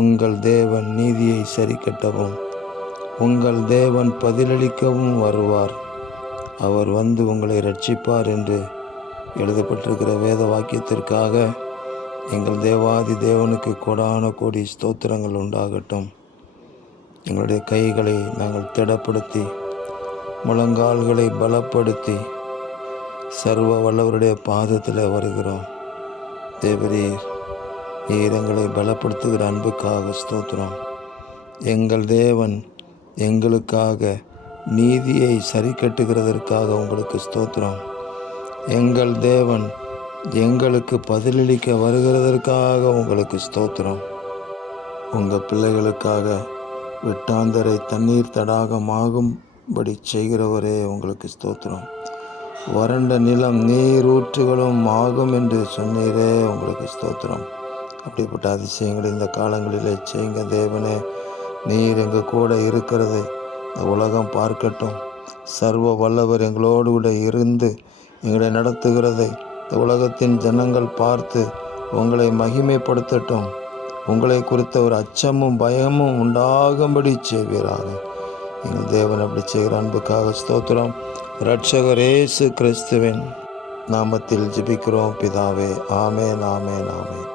உங்கள் தேவன் நீதியை சரிக்கட்டவும் உங்கள் தேவன் பதிலளிக்கவும் வருவார். அவர் வந்து உங்களை ரட்சிப்பார் என்று எழுதப்பட்டிருக்கிற வேத வாக்கியத்திற்காக எங்கள் தேவாதி தேவனுக்கு கோடான கோடி ஸ்தோத்திரங்கள் உண்டாகட்டும். எங்களுடைய கைகளை நாங்கள் திடப்படுத்தி முழங்கால்களை பலப்படுத்தி சர்வ வல்லவருடைய பாதத்தில் வருகிறோம். தேவரீர் நீர் எங்களை பலப்படுத்துகிற அன்புக்காக ஸ்தோத்திரம். எங்கள் தேவன் எங்களுக்காக நீதியை சரி கட்டுகிறதற்காக உங்களுக்கு ஸ்தோத்திரம். எங்கள் தேவன் எங்களுக்கு பதிலளிக்க வருகிறதற்காக உங்களுக்கு ஸ்தோத்திரம். உங்கள் பிள்ளைகளுக்காக வெட்டாந்தரை தண்ணீர் தடாகமாகும்படி செய்கிறவரே உங்களுக்கு ஸ்தோத்திரம். வறண்ட நிலம் நீரூற்றுகளும் ஆகும் என்று சொன்னீரே உங்களுக்கு ஸ்தோத்திரம். அப்படிப்பட்ட அதிசயங்கள் இந்த காலங்களிலே செய்யுங்க தேவனே. நீர் எங்கள் கூட இருக்கிறதை இந்த உலகம் பார்க்கட்டும். சர்வ வல்லவர் எங்களோடு கூட இருந்து எங்களை நடத்துகிறதை இந்த உலகத்தின் ஜனங்கள் பார்த்து உங்களை மகிமைப்படுத்தட்டும். உங்களை குறித்த ஒரு அச்சமும் பயமும் உண்டாகும்படி செய்வீராக. எங்கள் தேவன் அப்படி செய்கிற அன்புக்காக ஸ்தோத்திரம். இரட்சகர் இயேசு கிறிஸ்துவின் நாமத்தில் ஜெபிக்கிறோம் பிதாவே. ஆமென், ஆமென், ஆமென்.